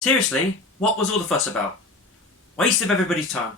Seriously, what was all the fuss about? Waste of everybody's time.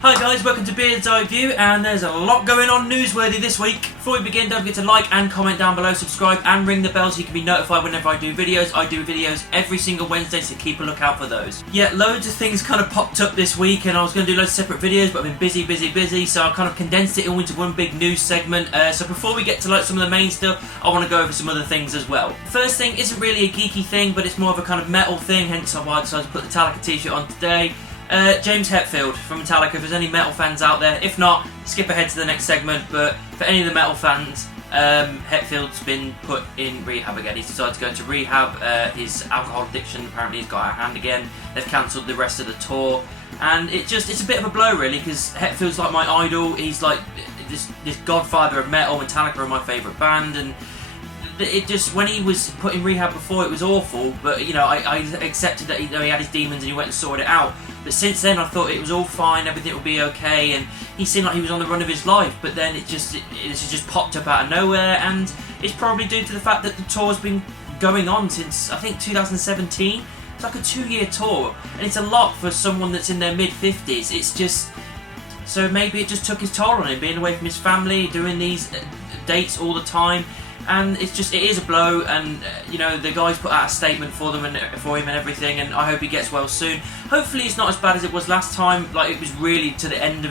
Hi guys, welcome to Beard's Eye View, and there's a lot going on newsworthy this week. Before we begin, don't forget to like and comment down below, subscribe and ring the bell so you can be notified whenever I do videos. I do videos every single Wednesday, so keep a lookout for those. Yeah, loads of things kind of popped up this week, and I was going to do loads of separate videos, but I've been busy, so I kind of condensed it all into one big news segment. So before we get to like some of the main stuff, I want to go over some other things as well. First thing isn't really a geeky thing, but it's more of a kind of metal thing, hence why I decided to put the Metallica t-shirt on today. James Hetfield from Metallica, if there's any metal fans out there. If not, skip ahead to the next segment, but for any of the metal fans, Hetfield's been put in rehab again. He's decided to go into rehab. His alcohol addiction apparently has got out of hand again. They've cancelled the rest of the tour, and it's a bit of a blow really, because Hetfield's like my idol. He's like this godfather of metal. Metallica are my favourite band, and it just, when he was put in rehab before, it was awful, but you know, I accepted that he had his demons and he went and sorted it out. But since then I thought it was all fine, everything would be okay, and he seemed like he was on the run of his life, but then it's just popped up out of nowhere, and it's probably due to the fact that the tour's been going on since, I think, 2017. It's like a 2-year tour, and it's a lot for someone that's in their mid-50s. It's just, so maybe it just took his toll on him, being away from his family, doing these dates all the time. And it is a blow, and you know, the guys put out a statement for them and for him and everything, and I hope he gets well soon. Hopefully it's not as bad as it was last time, like it was really to the end of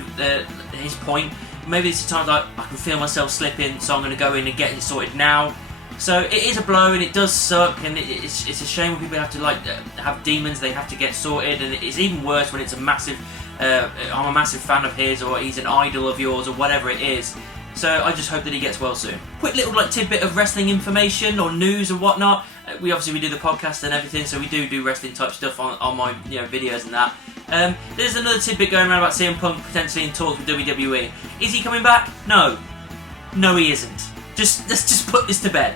his point. Maybe this is times like I can feel myself slipping, so I'm going to go in and get it sorted now. So it is a blow, and it does suck, and it's a shame when people have to have demons they have to get sorted, and it's even worse when it's a massive, I'm a massive fan of his, or he's an idol of yours, or whatever it is. So I just hope that he gets well soon. Quick little tidbit of wrestling information or news and whatnot. We do the podcast and everything, so we do wrestling type stuff on my videos and that. There's another tidbit going around about CM Punk potentially in talks with WWE. Is he coming back? No. No, he isn't. Let's just put this to bed.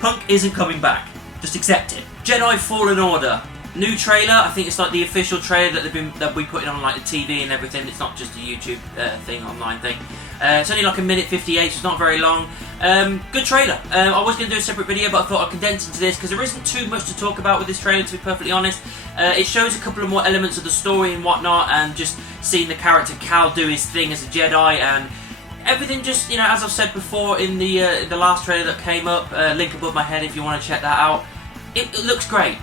Punk isn't coming back. Just accept it. Jedi Fallen Order. New trailer. I think it's like the official trailer that we put on like the TV and everything. It's not just a YouTube thing, online thing. It's only like 1:58, so it's not very long. Good trailer. I was going to do a separate video, but I thought I'd condense into this because there isn't too much to talk about with this trailer, to be perfectly honest. It shows a couple of more elements of the story and whatnot, and just seeing the character Cal do his thing as a Jedi, and everything just, you know, as I've said before in the last trailer that came up, link above my head if you want to check that out. It looks great.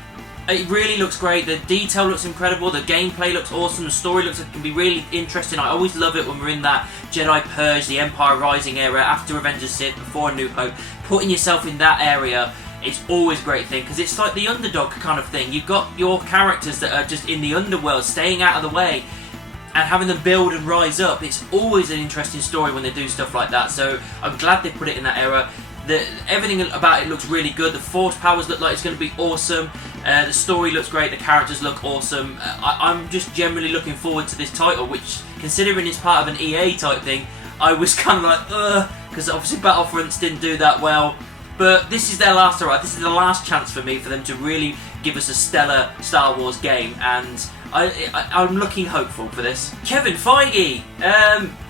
It really looks great. The detail looks incredible. The gameplay looks awesome. The story looks like it can be really interesting. I always love it when we're in that Jedi Purge, the Empire Rising era, after Revenge of the Sith, before A New Hope. Putting yourself in that area is always a great thing, because it's like the underdog kind of thing. You've got your characters that are just in the underworld, staying out of the way, and having them build and rise up. It's always an interesting story when they do stuff like that. So I'm glad they put it in that era. Everything about it looks really good. The force powers look like it's going to be awesome. The story looks great. The characters look awesome. I'm just generally looking forward to this title, which, considering it's part of an EA type thing, I was kind of like, because obviously Battlefronts didn't do that well. But this is their last hurrah. This is the last chance for me for them to really give us a stellar Star Wars game, and I'm looking hopeful for this. Kevin Feige,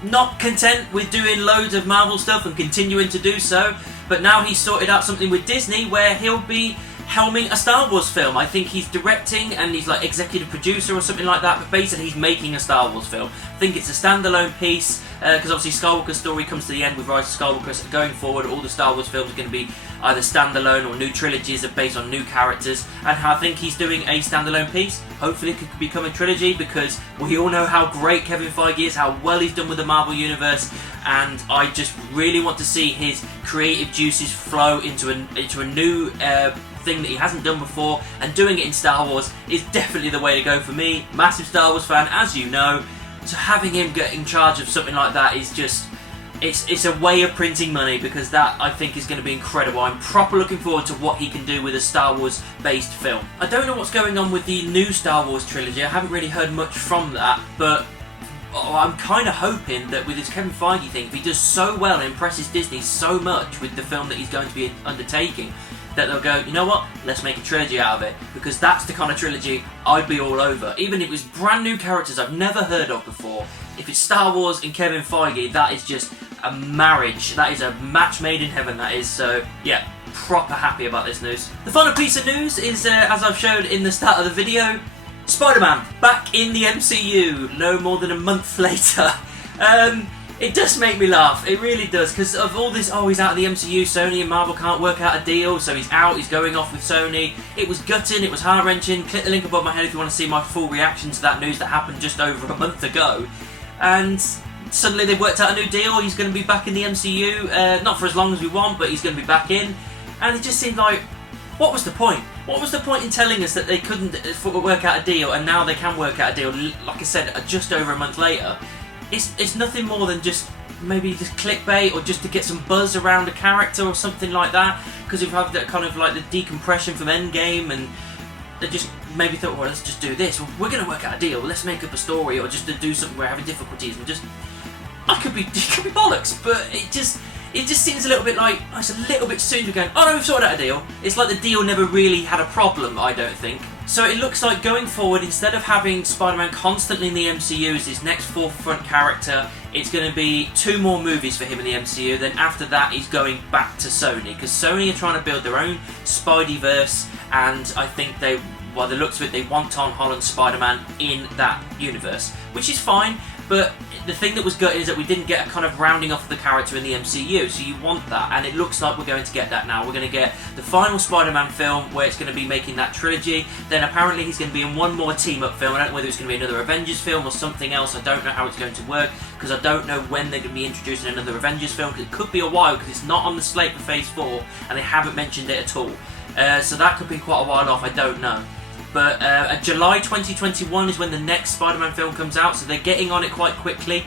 not content with doing loads of Marvel stuff and continuing to do so, but now he's sorted out something with Disney where he'll be helming a Star Wars film. I think he's directing and he's like executive producer or something like that, but basically he's making a Star Wars film. I think it's a standalone piece, because obviously Skywalker's story comes to the end with Rise of Skywalker, so going forward all the Star Wars films are going to be either standalone or new trilogies that are based on new characters, and I think he's doing a standalone piece. Hopefully it could become a trilogy, because we all know how great Kevin Feige is, how well he's done with the Marvel Universe, and I just really want to see his creative juices flow into a new thing that he hasn't done before, and doing it in Star Wars is definitely the way to go for me. Massive Star Wars fan, as you know, so having him get in charge of something like that is just, it's a way of printing money, because that I think is going to be incredible. I'm proper looking forward to what he can do with a Star Wars based film. I don't know what's going on with the new Star Wars trilogy. I haven't really heard much from that, but I'm kind of hoping that with this Kevin Feige thing, if he does so well and impresses Disney so much with the film that he's going to be undertaking, that they'll go, you know what, let's make a trilogy out of it, because that's the kind of trilogy I'd be all over. Even if it was brand new characters I've never heard of before, if it's Star Wars and Kevin Feige, that is just a marriage. That is a match made in heaven, that is. So, yeah, proper happy about this news. The final piece of news is, as I've showed in the start of the video, SpiderMan back in the MCU, no more than a month later. It does make me laugh, it really does, because of all this, oh, he's out of the MCU, Sony and Marvel can't work out a deal, so he's out, he's going off with Sony. It was gutting, it was heart-wrenching. Click the link above my head if you want to see my full reaction to that news that happened just over a month ago. And suddenly they've worked out a new deal, he's going to be back in the MCU, not for as long as we want, but he's going to be back in. And it just seemed like, what was the point? What was the point in telling us that they couldn't work out a deal, and now they can work out a deal, like I said, just over a month later? It's nothing more than just maybe just clickbait, or just to get some buzz around a character or something like that, because we've had that kind of like the decompression from Endgame, and they just maybe thought, well, let's just do this. Well, we're going to work out a deal. Let's make up a story, or just to do something we're having difficulties, and just it could be bollocks, but it just seems a little bit like, oh, it's a little bit soon to go, oh no, we've sorted out a deal. It's like the deal never really had a problem, I don't think. So it looks like going forward, instead of having Spider-Man constantly in the MCU as his next forefront character, it's going to be 2 more movies for him in the MCU. Then after that, he's going back to Sony, because Sony are trying to build their own Spideyverse, and I think they, by the looks of it, they want Tom Holland's Spider-Man in that universe, which is fine. But the thing that was gutted is that we didn't get a kind of rounding off of the character in the MCU, so you want that, and it looks like we're going to get that now. We're going to get the final Spider-Man film, where it's going to be making that trilogy. Then apparently he's going to be in one more team-up film. I don't know whether it's going to be another Avengers film or something else. I don't know how it's going to work, because I don't know when they're going to be introducing another Avengers film, because it could be a while, because it's not on the slate for Phase 4, and they haven't mentioned it at all. So that could be quite a while off, I don't know. But July 2021 is when the next Spider-Man film comes out, so they're getting on it quite quickly.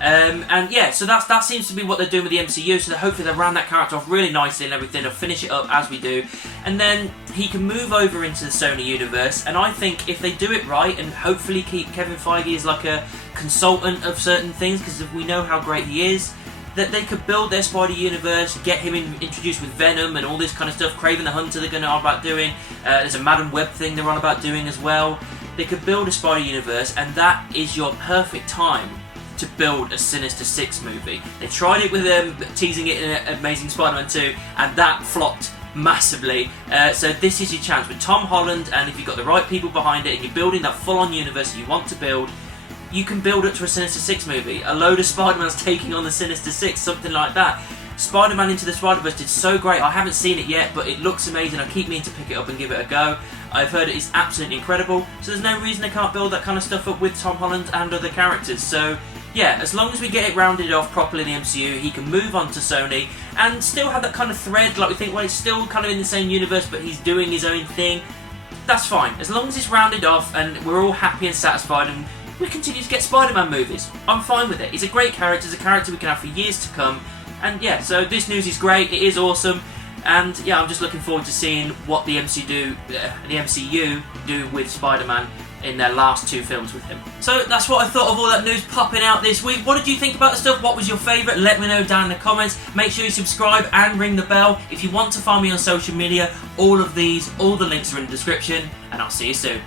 And yeah, so that seems to be what they're doing with the MCU, so hopefully they'll round that character off really nicely and everything. They'll finish it up as we do, and then he can move over into the Sony universe. And I think if they do it right, and hopefully keep Kevin Feige as like a consultant of certain things, because we know how great he is, that they could build their Spidey universe, get him introduced with Venom and all this kind of stuff. Kraven the Hunter they're going to on about doing. There's a Madam Web thing they're on about doing as well. They could build a Spidey universe, and that is your perfect time to build a Sinister Six movie. They tried it with teasing it in Amazing Spider-Man 2, and that flopped massively. So this is your chance with Tom Holland, and if you've got the right people behind it, and you're building that full-on universe you want to build, you can build up to a Sinister Six movie. A load of Spider-Mans taking on the Sinister Six, something like that. Spider-Man Into the Spider-Verse did so great. I haven't seen it yet, but it looks amazing. I keep meaning to pick it up and give it a go. I've heard it is absolutely incredible, so there's no reason they can't build that kind of stuff up with Tom Holland and other characters. So yeah, as long as we get it rounded off properly in the MCU, he can move on to Sony and still have that kind of thread, like we think, well, he's still kind of in the same universe, but he's doing his own thing. That's fine. As long as it's rounded off and we're all happy and satisfied, and we continue to get Spider-Man movies, I'm fine with it. He's a great character, he's a character we can have for years to come. And yeah, so this news is great, it is awesome. And yeah, I'm just looking forward to seeing what the MCU do with Spider-Man in their last 2 films with him. So that's what I thought of all that news popping out this week. What did you think about the stuff? What was your favourite? Let me know down in the comments. Make sure you subscribe and ring the bell. If you want to find me on social media, all the links are in the description, and I'll see you soon.